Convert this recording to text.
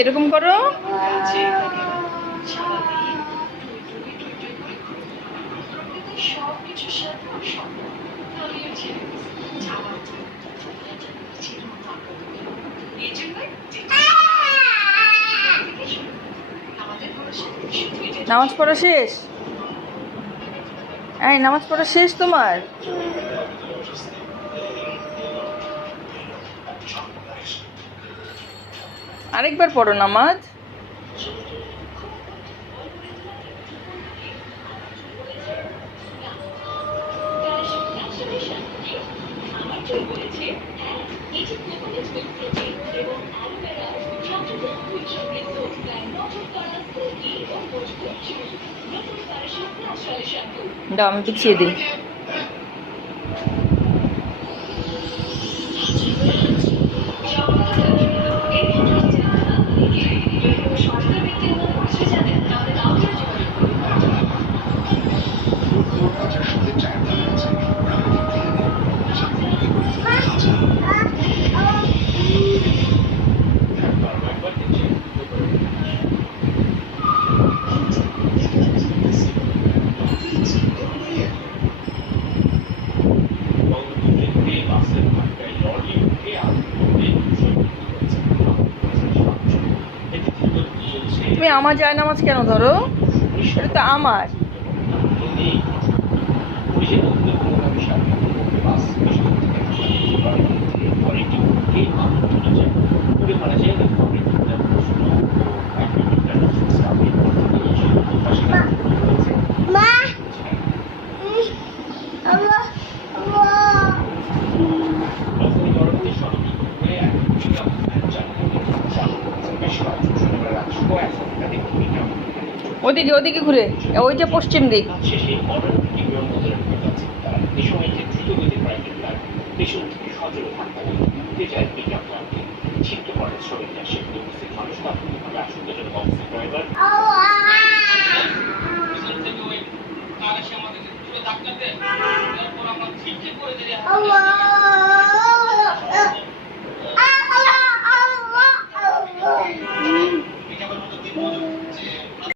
এরকম করো। নামাজ পড়া শেষ? এই নামাজ পড়া শেষ তোমার? আরেকবার পড়ো নামাজ। দাও আমি পিছিয়ে দিই। তুমি আমার জায়নামাজ কেন ধরো? এটা তো আমার। ওদিকে ওদিকে ঘুরে, ওইটা পশ্চিম দিক।